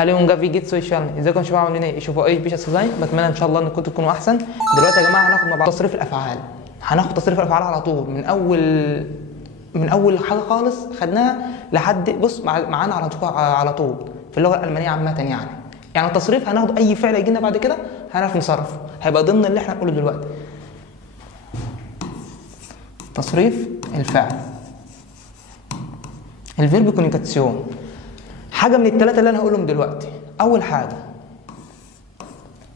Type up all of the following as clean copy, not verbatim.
هل يونجا في جيت سويشال؟ ازيكم يا شباب عاملين ايه؟ شوفوا ايه بيش ديزاين، بتمنى ان شاء الله انكم تكونوا احسن. دلوقتي يا جماعه هناخد مع بعض تصريف الافعال. هناخد تصريف الافعال على طول من اول حاجه خالص خدناها لحد بص معانا على طول في اللغه الالمانيه عامه يعني التصريف هناخد اي فعل يجي لنا بعد كده هنعرف نصرفه، هيبقى ضمن اللي احنا هنقوله دلوقتي. تصريف الفعل الفيرب كونيكاسيون، حاجه من الثلاثه اللي انا هقولهم دلوقتي. اول حاجه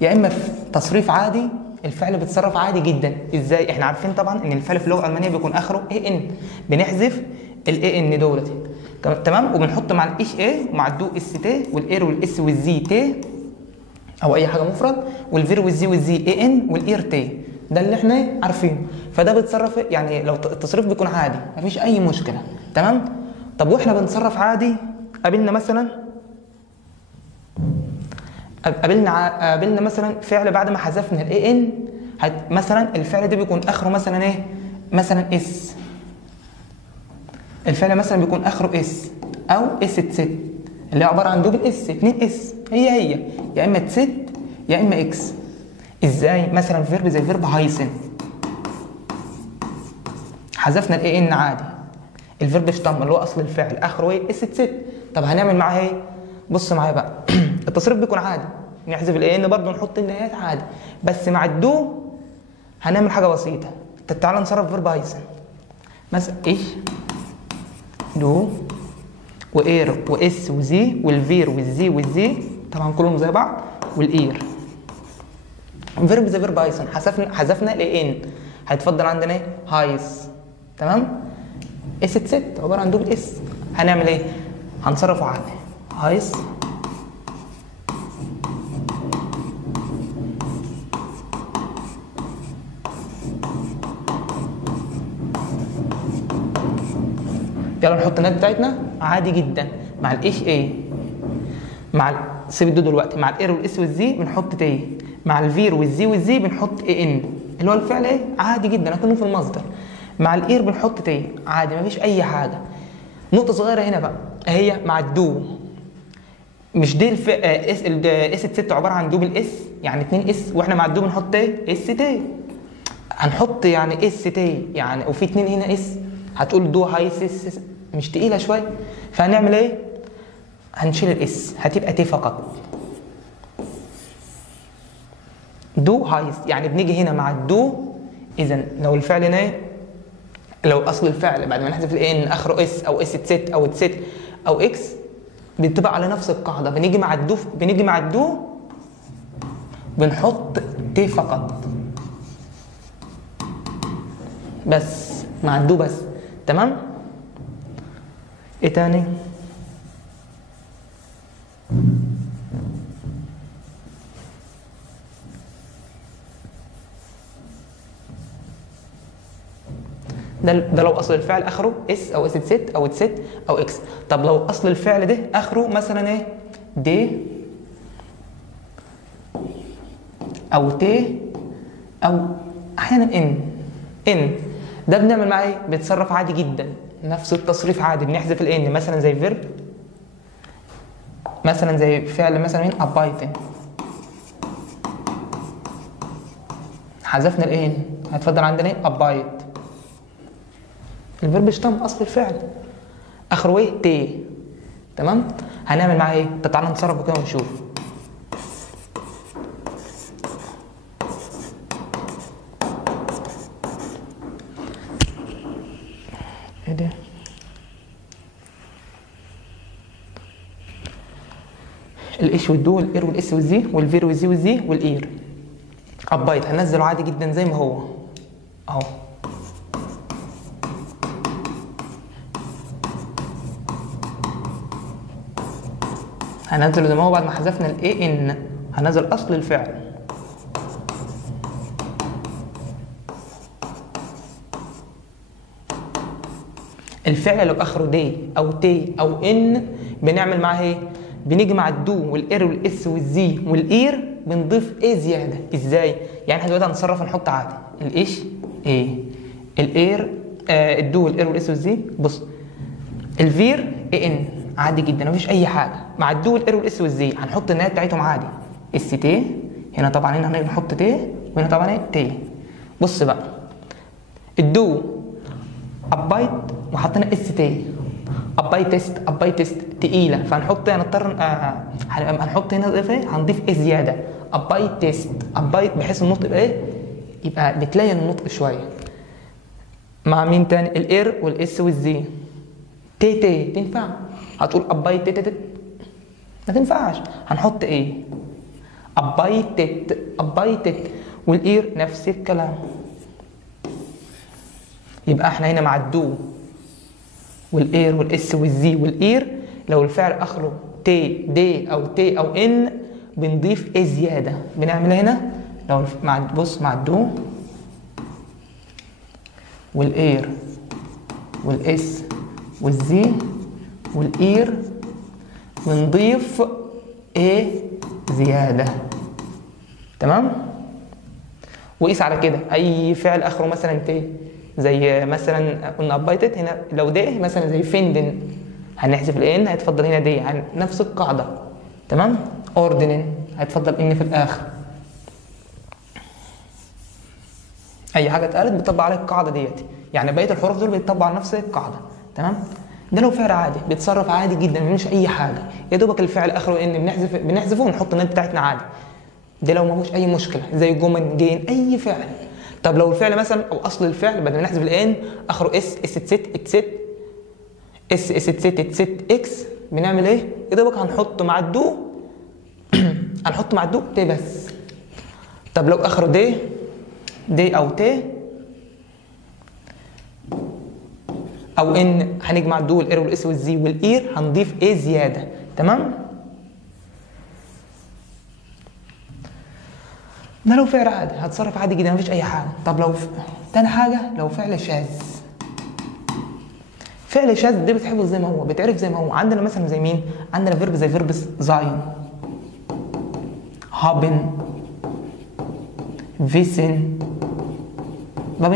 يا اما في تصريف عادي، الفعل بيتصرف عادي جدا. ازاي؟ احنا عارفين طبعا ان الفعل في اللغه الالمانيه بيكون اخره اي ان، بنحذف الاي ان دولت تمام، وبنحط مع الايش اي ومع الدو اس تي والاير والاس والزي تي او اي حاجه مفرد، والفير والزي والزي اي ان والاير تي. ده اللي احنا عارفينه، فده بيتصرف يعني لو التصريف بيكون عادي مفيش اي مشكله تمام. طب واحنا بنتصرف عادي قابلنا مثلا فعل بعد ما حذفنا الاي ان، مثلا الفعل ده بيكون اخره مثلا ايه؟ مثلا اس. الفعل مثلا بيكون اخره اس او اس تست، اللي هي عباره عن دوبل اس، 2 اس، هي يا اما تست يا اما اكس. ازاي؟ مثلا فيرب زي فيرب هايسن، حذفنا الاي ان عادي، الفيرب شتم اللي هو اصل الفعل اخره ايه؟ اس تست. طب هنعمل معاه ايه؟ بص معايا بقى التصريف بيكون عادي، نحذف الاي ان برضه نحط النهايات عادي، بس مع الدو هنعمل حاجه بسيطه. تعالى نصرف فيرب هايسن مثلا ايش دو واير واس وزي والفير والزي والزي طبعا كلهم زي بعض والاير. فيرب زي فيرب هايسن حذفنا الاي ان، هيتفضل عندنا ايه؟ هايس تمام. اس تست عباره عن دوبل اس، هنعمل ايه؟ هنصرفه عادي هايس يلا نحط النات بتاعتنا عادي جدا مع الايش ايه، مع سيب الدو دلوقتي، مع الاير والاس والزي بنحط تي، مع الفير والزي والزي بنحط اي ان اللي هو الفعل ايه عادي جدا اكنه في المصدر، مع الاير بنحط تي عادي مفيش اي حاجه. نقطه صغيره هنا بقى، هي مع الدو مش دي اس ست عباره عن دوبل اس يعني 2 اس، واحنا مع الدو بنحط ايه؟ اس تي. هنحط يعني اس تي يعني وفي 2 هنا اس، هتقول دو هايس اس مش تقيله شويه، فهنعمل ايه؟ هنشيل الاس هتبقى تي فقط. دو هايس يعني بنيجي هنا مع الدو، اذا لو الفعل هنا لو اصل الفعل بعد ما نحذف الان اخره اس او اس تست او تست او اكس بتبقى على نفس القاعده، بنيجي مع الدو بنحط تي فقط بس مع الدو بس تمام. ايه تاني؟ ده لو اصل الفعل اخره اس او اس ست او تست او اكس. طب لو اصل الفعل ده اخره مثلا ايه؟ دي او تي او احيانا ان ده بنعمل معاه ايه؟ بيتصرف عادي جدا نفس التصريف عادي، بنحذف الان مثلا زي فيرب، مثلا زي فعل مثلا مين؟ ابايتن، حذفنا الان هيتفضل عندنا ايه؟ ابايت. الفيرب شتم اصل الفعل اخره ايه؟ تي تمام. هنعمل معاه ايه؟ تعالى نتصرف كده ونشوف. ايه ده؟ الايش والدو والاير والاس والزي والفير والزي والزي والاير. ابايت هننزله عادي جدا زي ما هو اهو، هننزله زي ما هو بعد ما حذفنا الاي ان، هنزل اصل الفعل. الفعل لو اخره دي او تي او ان بنعمل معاه ايه؟ بنيجي مع الدو والاير والاس والزي والاير بنضيف ايه زياده. ازاي؟ يعني احنا دلوقتي هنتصرف نحط عادي الايش ايه، الاير الدو والاير والاس والزي. بص الفير اي ان عادي جدا مفيش اي حاجه. مع الدو والاير والاس والزي هنحط النهايه بتاعتهم عادي، اس تي هنا طبعا، هنا هنحط تي، وهنا طبعا ايه تي. بص بقى الدو ابايت وحطينا اس تي، اباي تيست اباي تيست تقيله، فهنحط هنضطر هنحط هنا ايه، هنضيف ايه زياده، اباي تيست اباي، بحيث النطق يبقى ايه، يبقى بتلين النطق شويه. مع مين تاني؟ الاير والاس والزي. تي تي تنفع؟ هتقول اباي تي تي تي؟ ما تنفعش. هنحط ايه؟ اباي تيت اباي تيت. والاير نفس الكلام. يبقى احنا هنا مع الدو والاير والاس والزي والاير، لو الفعل اخره تي دي او تي او ان بنضيف ايه زياده، بنعملها هنا. لو مع بص مع الدو والاير والاس والزي والاير بنضيف ايه زياده. تمام؟ وقيس على كده اي فعل اخره مثلا تي، زي مثلا قلنا ابايتد، هنا لو دي مثلا زي فيندن هنحذف الان، هيتفضل هنا دي، نفس القاعده. تمام؟ اوردنن هيتفضل ان في الاخر. اي حاجه اتقالت بتطبق عليها القاعده ديت، يعني بقيه الحروف دول بيتطبقوا على نفس القاعده. تمام؟ ده لو فعل عادي بيتصرف عادي جدا، ما بيعملش اي حاجه، يا دوبك الفعل اخره ان بنحذفه ونحط النت بتاعتنا عادي. ده لو ما فيهوش اي مشكله، زي جومن جين اي فعل. طب لو الفعل مثلا او اصل الفعل بدل ما نحذف الان اخره اس اس تست اتست اس اس تست اتست اكس، بنعمل ايه؟ يا دوبك هنحط مع الدو هنحط مع الدو تي بس. طب لو اخره دي دي او تي او ان، هنجمع الدو والاير والاس والزي والاير، هنضيف ايه زياده. تمام؟ ده لو فعل عادي هتصرف عادي جدا مفيش اي حاجه. طب لو تاني حاجه لو فعل شاذ. فعل شاذ ده بيتحفظ زي ما هو، بيتعرف زي ما هو. عندنا مثلا زي مين؟ عندنا فيرب زي فيرب زاين، هابن، فيسن، ما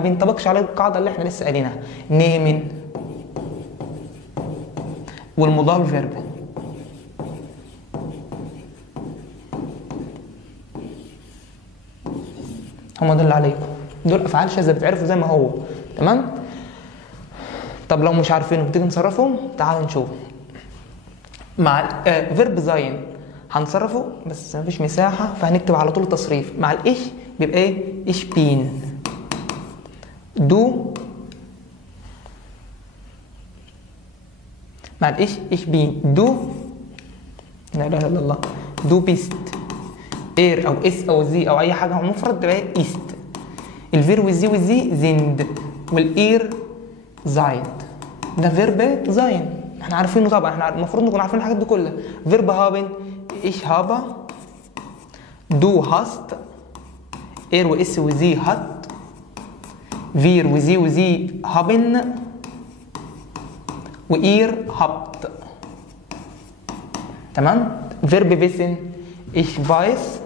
بينطبقش على القاعده اللي احنا لسه قايلينها. نيمن والمضارع فيرب. هم دول اللي عليكم، دول افعال شاذه بتعرفوا زي ما هو. تمام؟ طب لو مش عارفينهم بتيجي نصرفهم، تعالوا نشوف. مع فيرب زاين هنصرفه بس مفيش مساحه، فهنكتب على طول تصريف. مع الايش بيبقى ايه؟ ايش بين. دو مع الايش ايش بين. دو لا اله الا الله. دو بيست. اير او اس او زي او اي حاجه مفرد تبقى ايست. الفير والزي زند، والاير زايد. ده فيرب زاين احنا عارفينه طبعا، احنا المفروض نكون عارفين الحاجات دي كلها. فيرب هابن ايش هابا. دو هاست. اير واس وزي هات. فير وزي هابن. واير هابت. تمام؟ فيرب فيسن ايش فايس.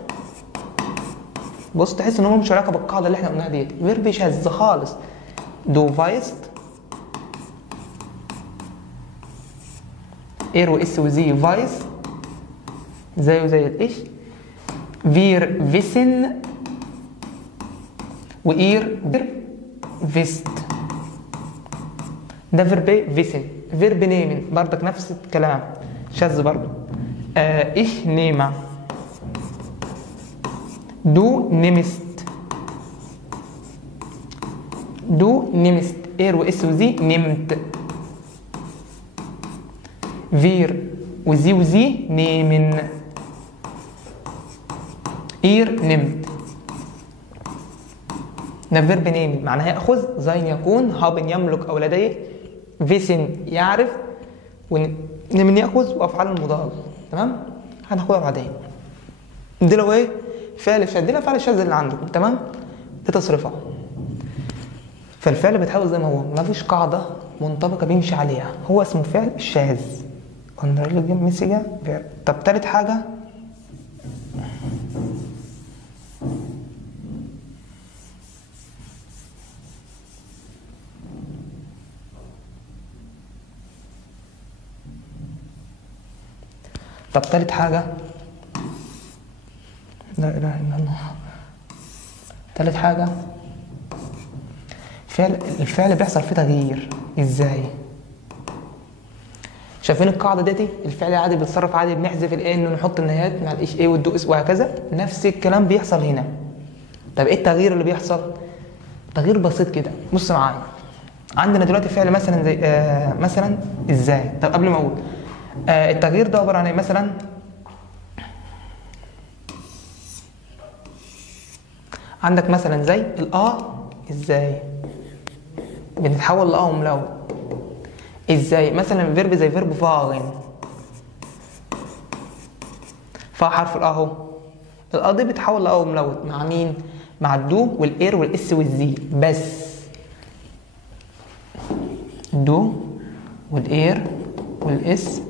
بص تحس ان هو مش علاقه بالقاعده اللي احنا قلناها ديت، فيرب شاذ خالص. دو فايست. اير واس وزي فايس زيه زي الايش. فير فيسن واير فيست. ده فيرب فيسن. فيرب نيمن برضك نفس الكلام، شاذ برضه. ايش نيمه. دو نمست. دو نمست. اير واس وزي نمت. فير وزي نيمن. اير نمت. ده فيرب نيمن معناها ياخذ، زين يكون، هابن يملك او لديه، فيسن يعرف، ونمن ياخذ، وافعال المضارع. تمام؟ هناخدها بعدين. دي لو ايه؟ فعل شاذ. دي الافعال الشاذه اللي عندكم. تمام؟ دي تصريفها. فالفعل بيتحول زي ما هو، ما فيش قاعده منطبقه بيمشي عليها، هو اسمه فعل الشاذ. طب تالت حاجه طب تالت حاجة، لا اله الا الله، تالت حاجة الفعل بيحصل فيه تغيير. ازاي؟ شايفين القاعدة ديتي؟ الفعل عادي بيتصرف عادي، بنحذف الايه انه نحط النهايات مع الايش ايه والدو اس وهكذا. نفس الكلام بيحصل هنا. طب ايه التغيير اللي بيحصل؟ تغيير بسيط كده. بص معايا، عندنا دلوقتي فعل مثلا زي مثلا ازاي. طب قبل ما اقول التغيير ده عباره عن ايه؟ مثلا عندك مثلا زي ازاي بنتحول ملون. ازاي؟ مثلا فيرب زي فيرب فاغن، حرف اهو، دي بتحول ملون مع مين؟ مع الدو والاير والاس والزي بس. دو والاير والاس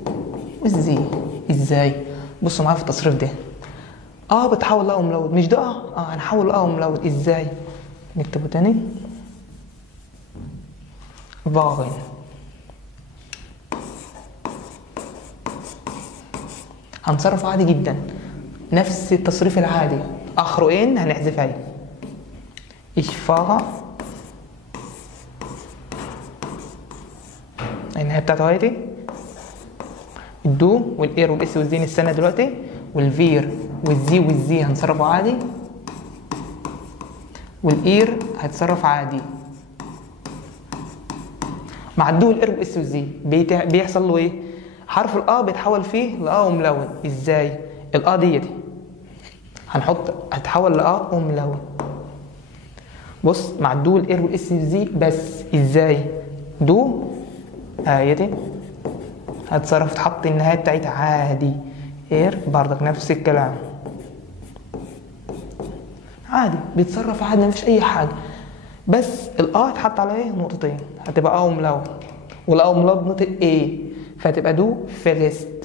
والزي. ازاي؟ بصوا معايا في التصريف ده. بتحول ملون، مش ده هنحول ملون. ازاي؟ نكتبه تاني. فاغن. هنصرف عادي جدا، نفس التصريف العادي. اخره ان هنحذفها. اشفاغ النهايه بتاعته اهي. الدو والاير والاس والزي نستنى دلوقتي، والفير والزي هنصرفه عادي، والاير هيتصرف عادي مع الدو والاير والاس والزي. بيحصل له ايه؟ حرف بيتحول فيه ملون. ازاي؟ ديتي هتحول ملون. بص مع الدو والاير والاس والزي بس. ازاي؟ دو دي هتصرف تحط النهايه بتاعتها عادي. اير برضك نفس الكلام عادي، بيتصرف عادي مفيش اي حاجه. بس هتحط على نقطتين، هتبقى ملون، ملون نقطه ايه، فهتبقى دو فيرست.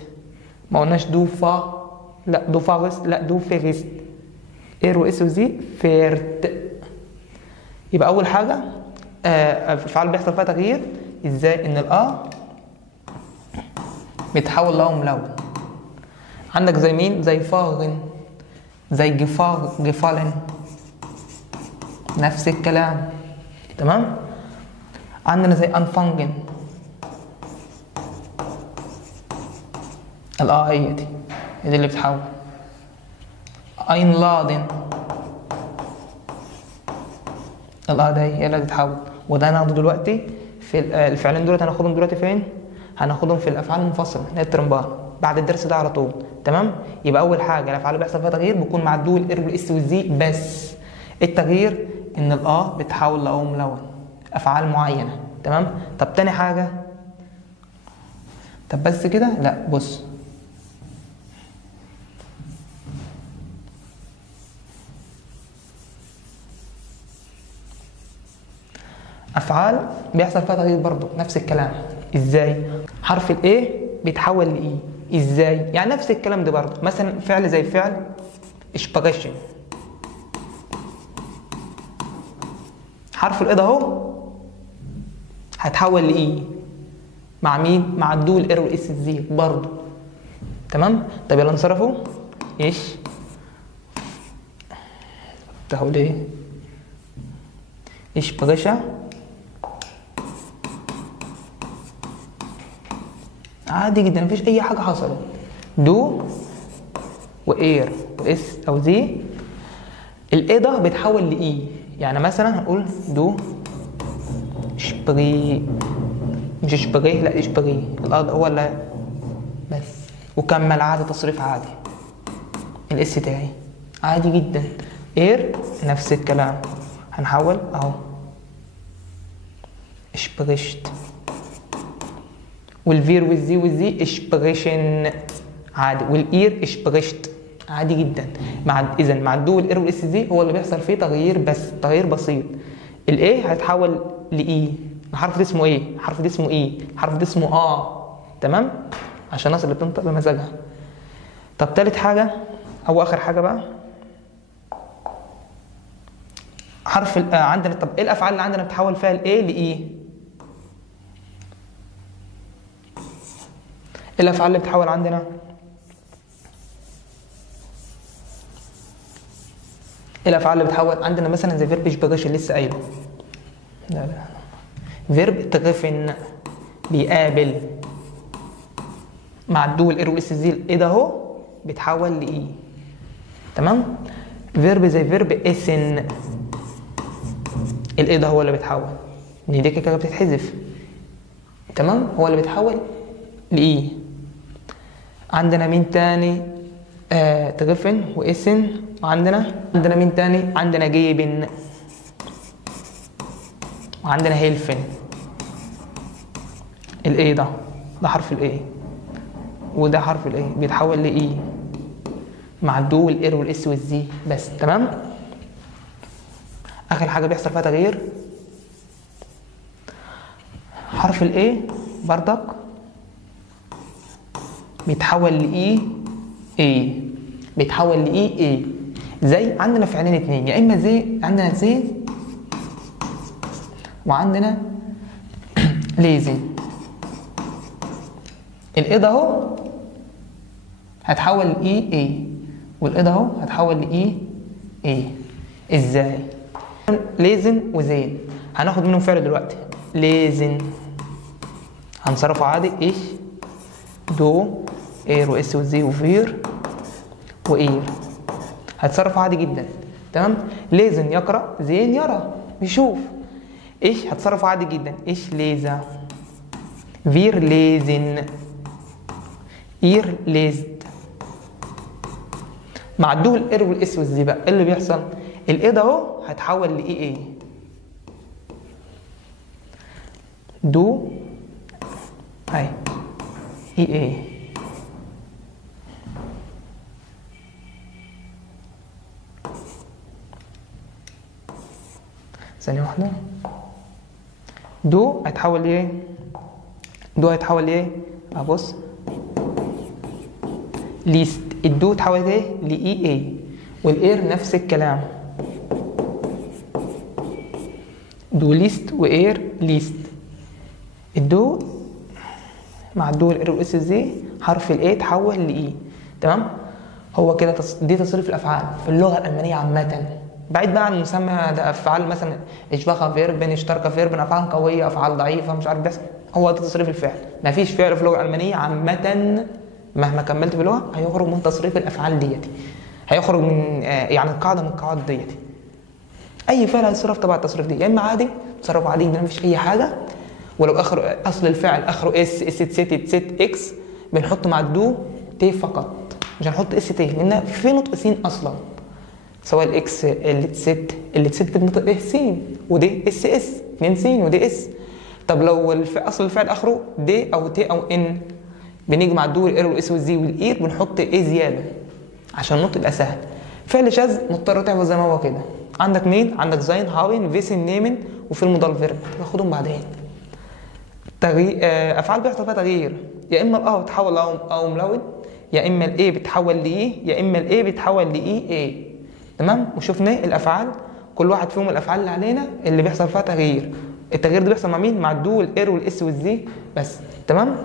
ما قلناش دو فا، لا دو فارست، لا دو فيرست. اير واس وزي فيرت. يبقى اول حاجه الفعل بيحصل فيها تغيير. ازاي؟ ان بيتحول ملون. عندك زي مين؟ زي فاغن، زي جفالن، نفس الكلام. تمام. عندنا زي انفانجن، هي دي اللي بتحول. اينلادن، دي هي اللي بتتحول. وده هناخده دلوقتي في الفعلين دول. هناخدهم دلوقتي فين؟ هناخدهم في الافعال المنفصله اللي هي الترمبان بعد الدرس ده على طول. تمام. يبقى اول حاجه الافعال اللي بيحصل فيها تغيير بيكون مع الدو والاير والاس والزي بس. التغيير ان بتحول ملون، افعال معينه. تمام. طب تاني حاجه، طب بس كده؟ لا بص، افعال بيحصل فيها تغيير برضه نفس الكلام. ازاي؟ حرف الايه بيتحول لاي. ازاي؟ يعني نفس الكلام ده برضه. مثلا فعل زي فعل اشباغيشن، حرف الايه ده اهو هتحول لاي مع مين؟ مع الدو والاير والاس زي برضه. تمام. طب يلا نصرفه. تحول ايه؟ اشباغيشن عادي جدا، مفيش اي حاجه حصلت. دو واير واس او زي، الاي ده بيتحول لاي. يعني مثلا هنقول دو شبري، مش شبري، لا شبري. الارض هو اللي بس، وكمل عادي تصريف عادي. الاس تاعي عادي جدا. اير نفس الكلام، هنحول اهو اشبرشت. والفير والزي اشبريشن عادي. والاير اشبرشت عادي جدا. اذا مع الدو والاير والاس زي هو اللي بيحصل فيه تغيير بس، تغيير بسيط. الايه هيتحول لاي. الحرف ده اسمه ايه؟ الحرف ده اسمه ايه؟ الحرف ده اسمه تمام، عشان الناس اللي بتنطق بمزاجها. طب تالت حاجه او اخر حاجه بقى، حرف عندنا. طب ايه الافعال اللي عندنا بتحول فيها الايه لاي؟ الافعال اللي بتحول عندنا الافعال اللي بتحول عندنا مثلا زي فيرب شباجاش اللي لسه قايله. لا لا، فيرب تغفن بيقابل مع الدو والاير والاس زي الايه ده اهو بيتحول لايه. تمام. فيرب زي فيرب اسن الايه ده هو اللي بيتحول، ان دي كده بتتحذف. تمام، هو اللي بيتحول لايه. عندنا مين تاني؟ تغفن واسن. وعندنا مين تاني؟ عندنا جيبن، وعندنا هيلفن. الايه ده حرف الايه، وده حرف الايه بيتحول لايه مع الدو والاير والاس والزي بس. تمام. اخر حاجه بيحصل فيها تغيير حرف الايه بردك بيتحول لايه ايه، بيتحول لايه ايه. زي عندنا فعلين اتنين، يا اما زي عندنا زين وعندنا ليزن. الايه ده اهو هتحول لايه ايه، والايه ده اهو هتحول لايه ايه. ازاي؟ ليزن وزين هناخد منهم فعل دلوقتي. ليزن هنصرفه عادي ايش دو اير واس وزي وفير واير، هتصرف عادي جدا. تمام. ليزن يقرا، زين يرى يشوف. ايش هتصرف عادي جدا. ايش ليزا، فير ليزن، اير ليزد. مع الدو الاير والاس والزي بقى ايه اللي بيحصل؟ الايه ده اهو هتحول لايه ايه. دو هاي ايه ايه. ثانية واحدة. دو هيتحول لايه؟ دو هيتحول لايه؟ ابص ليست. الدو اتحول لايه؟ لاي اي. والاير نفس الكلام، دو ليست واير ليست. الدو مع الدو والاير والاس زي حرف الاي اتحول لاي. تمام. هو كده دي تصريف الافعال في اللغه الالمانيه عامه، بعيد بقى عن مسمى ده افعال مثلا اشباخ فيرب، اشترك فيرب، افعال قويه، افعال ضعيفه، مش عارف بيحصل. هو ده تصريف الفعل. مفيش فعل في اللغه الالمانيه عامه مهما كملت في اللغه هيخرج من تصريف الافعال ديتي، هيخرج من يعني قاعده من القواعد ديتي. اي فعل هيتصرف تبع التصريف دي، يا اما عادي تصرف عادي جدا مفيش اي حاجه، ولو اخر اصل الفعل اخره اس ست اكس بنحط مع الدو تي فقط، مش هنحط اس تي لان في نطق سين اصلا، سواء الاكس اللي تست بنطق ايه سين، ودي اس 2 سين ودي اس. طب لو اصل الفعل اخره دي او تي او ان بنيجي مع الدو والاير والاس والزي والاير بنحط ايه زياده عشان النطق يبقى سهل. فعل شاذ مضطر تحفظ زي ما هو كده. عندك مين؟ عندك زين، هاوين، فيسن، نيمن، وفي المضارع فيرب ناخدهم بعدين. تغيير افعال بيحصل فيها تغيير، يا اما الاه بتحول او ملون، يا اما الاي بتحول لاي، يا اما الاي بتحول لاي اي. تمام. وشفنا الافعال كل واحد فيهم الافعال اللي علينا اللي بيحصل فيها تغيير. التغيير ده بيحصل مع مين؟ مع الدو والاير والاس والزي بس. تمام.